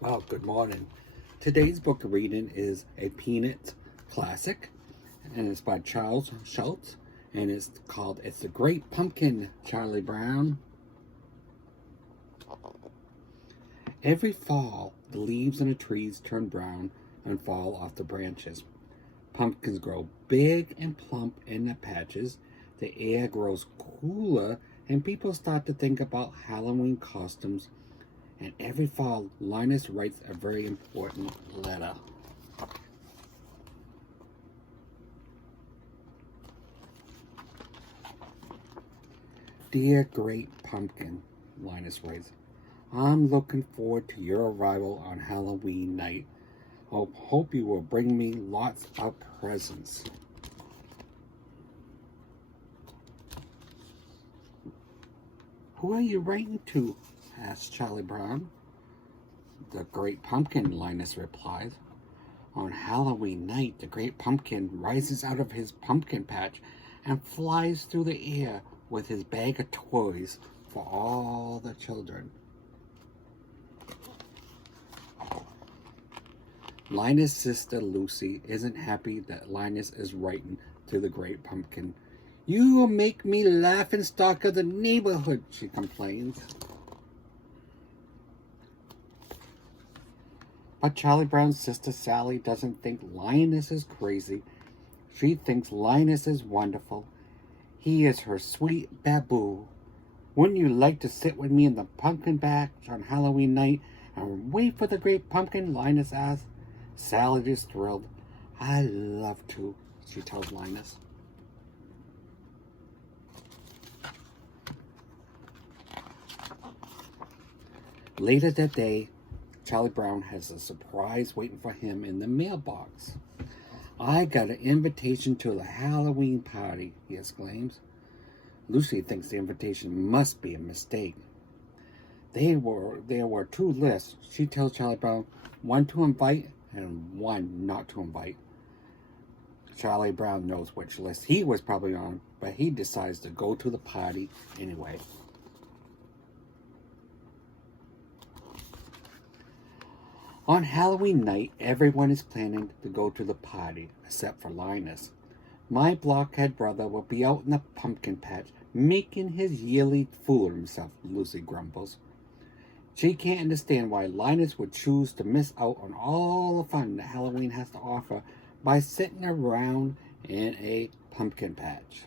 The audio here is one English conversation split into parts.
Well, good morning. Today's book reading is a Peanuts classic, and it's by Charles Schulz, and it's called It's the Great Pumpkin, Charlie Brown. Every fall, the leaves in the trees turn brown and fall off the branches. Pumpkins grow big and plump in the patches. The air grows cooler, and people start to think about Halloween costumes. And every fall, Linus writes a very important letter. Dear Great Pumpkin, Linus writes, I'm looking forward to your arrival on Halloween night. I hope you will bring me lots of presents. Who are you writing to? Asked Charlie Brown. The Great Pumpkin, Linus replied. On Halloween night, the Great Pumpkin rises out of his pumpkin patch and flies through the air with his bag of toys for all the children. Linus' sister Lucy isn't happy that Linus is writing to the Great Pumpkin. You make me laughing stock of the neighborhood, she complains. But Charlie Brown's sister Sally doesn't think Linus is crazy. She thinks Linus is wonderful. He is her sweet baboo. Wouldn't you like to sit with me in the pumpkin patch on Halloween night and wait for the Great Pumpkin? Linus asked. Sally is thrilled. I love to, she tells Linus. Later that day, Charlie Brown has a surprise waiting for him in the mailbox. I got an invitation to the Halloween party, he exclaims. Lucy thinks the invitation must be a mistake. There were two lists. She tells Charlie Brown one to invite and one not to invite. Charlie Brown knows which list he was probably on, but he decides to go to the party anyway. On Halloween night, everyone is planning to go to the party, except for Linus. My blockhead brother will be out in the pumpkin patch, making his yearly fool of himself, Lucy grumbles. She can't understand why Linus would choose to miss out on all the fun that Halloween has to offer by sitting around in a pumpkin patch.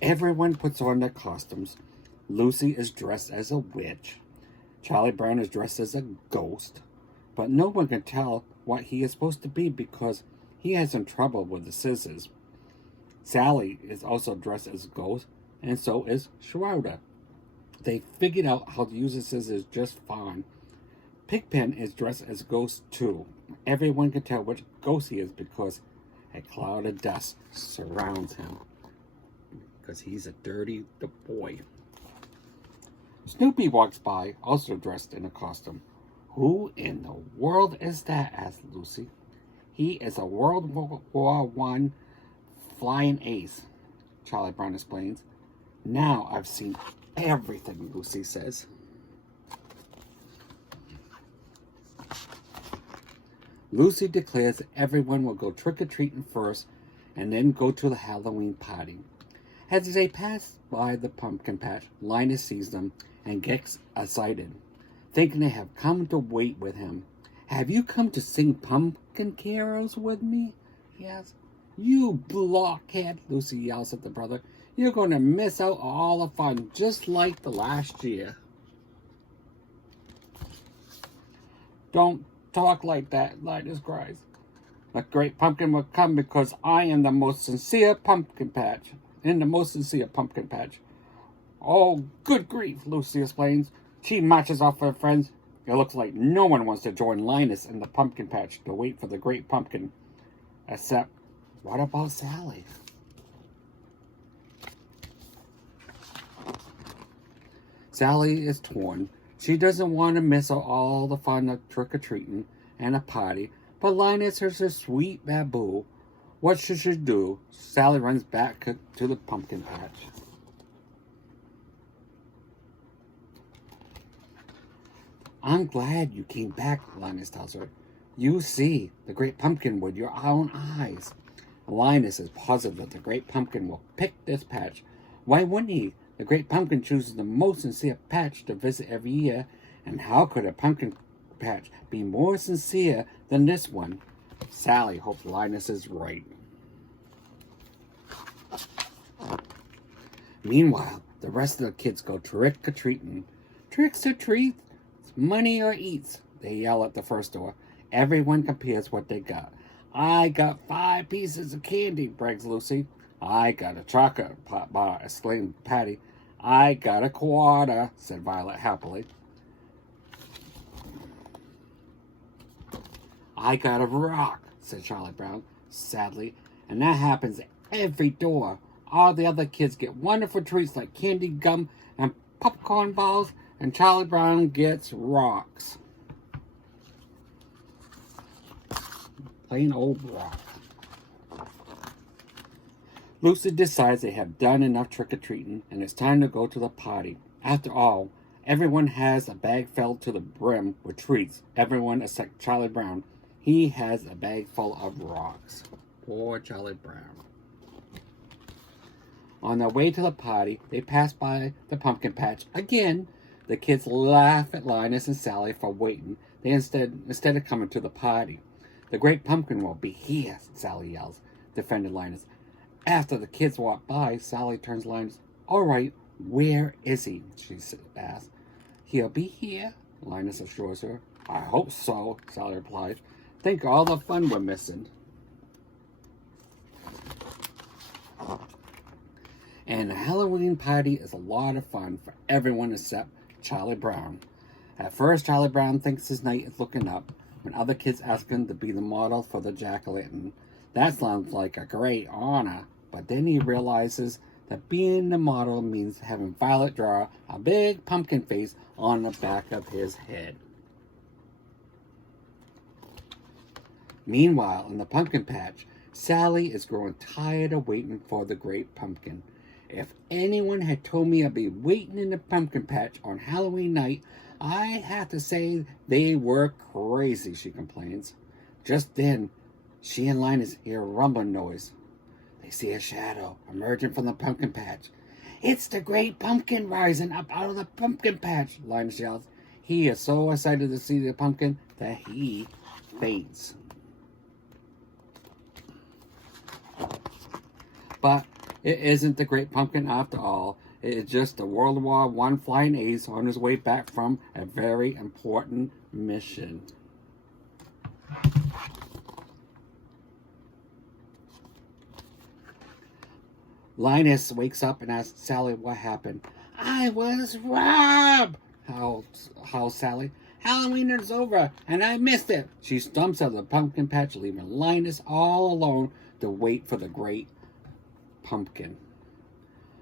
Everyone puts on their costumes. Lucy is dressed as a witch. Charlie Brown is dressed as a ghost. But no one can tell what he is supposed to be because he has some trouble with the scissors. Sally is also dressed as a ghost, and so is Schrouder. They figured out how to use the scissors just fine. Pigpen is dressed as a ghost too. Everyone can tell which ghost he is because a cloud of dust surrounds him. Because he's a dirty boy. Snoopy walks by, also dressed in a costume. Who in the world is that? Asked Lucy. He is a World War I flying ace, Charlie Brown explains. Now I've seen everything, Lucy says. Lucy declares that everyone will go trick-or-treating first and then go to the Halloween party. As they pass by the pumpkin patch, Linus sees them and gets excited, thinking they have come to wait with him. Have you come to sing pumpkin carols with me? He asks. You blockhead, Lucy yells at the brother. You're going to miss out on all the fun, just like the last year. Don't talk like that, Linus cries. The Great Pumpkin will come because I am the most sincere pumpkin patch. In the most sincere pumpkin patch. Oh, good grief, Lucy explains. She marches off with her friends. It looks like no one wants to join Linus in the pumpkin patch to wait for the Great Pumpkin. Except, what about Sally? Sally is torn. She doesn't want to miss all the fun of trick-or-treating and a party, but Linus is a sweet baboo. What should she do? Sally runs back to the pumpkin patch. I'm glad you came back, Linus tells her. You see the great pumpkin with your own eyes. Linus is positive that the great pumpkin will pick this patch. Why wouldn't he? The great pumpkin chooses the most sincere patch to visit every year, and how could a pumpkin patch be more sincere than this one? Sally hopes Linus is right. Meanwhile, the rest of the kids go trick-or-treating. Tricks or treats, money or eats, they yell at the first door. Everyone compares what they got. I got 5 pieces of candy, brags Lucy. I got a chocolate bar, exclaimed Patty. I got a quarter, said Violet happily. I got a rock, said Charlie Brown sadly, and that happens every door. All the other kids get wonderful treats like candy gum and popcorn balls, and Charlie Brown gets rocks. Plain old rock. Lucy decides they have done enough trick-or-treating and it's time to go to the party. After all, everyone has a bag filled to the brim with treats. Everyone except Charlie Brown. He has a bag full of rocks. Poor Charlie Brown. On their way to the party, they pass by the pumpkin patch again. The kids laugh at Linus and Sally for waiting. They instead of coming to the party. The great pumpkin will be here, Sally yells, defended Linus. After the kids walk by, Sally turns to Linus. All right, where is he? She asks. He'll be here, Linus assures her. I hope so, Sally replies. Think of all the fun we're missing. And the Halloween party is a lot of fun for everyone except Charlie Brown. At first, Charlie Brown thinks his night is looking up when other kids ask him to be the model for the jack-o'-lantern. That sounds like a great honor, but then he realizes that being the model means having Violet draw a big pumpkin face on the back of his head. Meanwhile, in the pumpkin patch, Sally is growing tired of waiting for the great pumpkin. If anyone had told me I'd be waiting in the pumpkin patch on Halloween night, I'd have to say they were crazy, she complains. Just then, she and Linus hear a rumbling noise. They see a shadow emerging from the pumpkin patch. It's the great pumpkin rising up out of the pumpkin patch, Linus yells. He is so excited to see the pumpkin that he faints. But it isn't the great pumpkin after all. It is just a World War I flying ace on his way back from a very important mission. Linus wakes up and asks Sally what happened. I was robbed, howls Sally. Halloween is over, and I missed it. She stumps out of the pumpkin patch, leaving Linus all alone to wait for the great pumpkin.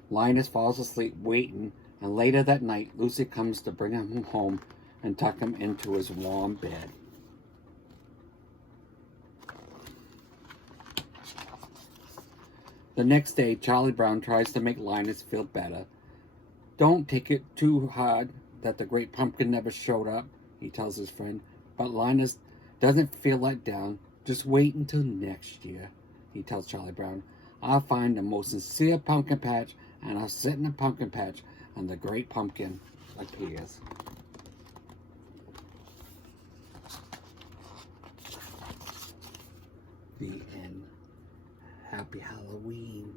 Linus falls asleep waiting, and later that night, Lucy comes to bring him home and tuck him into his warm bed. The next day, Charlie Brown tries to make Linus feel better. Don't take it too hard that the great pumpkin never showed up, he tells his friend. But Linus doesn't feel let down. Just wait until next year, he tells Charlie Brown. I'll find the most sincere pumpkin patch, and I'll sit in the pumpkin patch, and the great pumpkin appears. The end. Happy Halloween.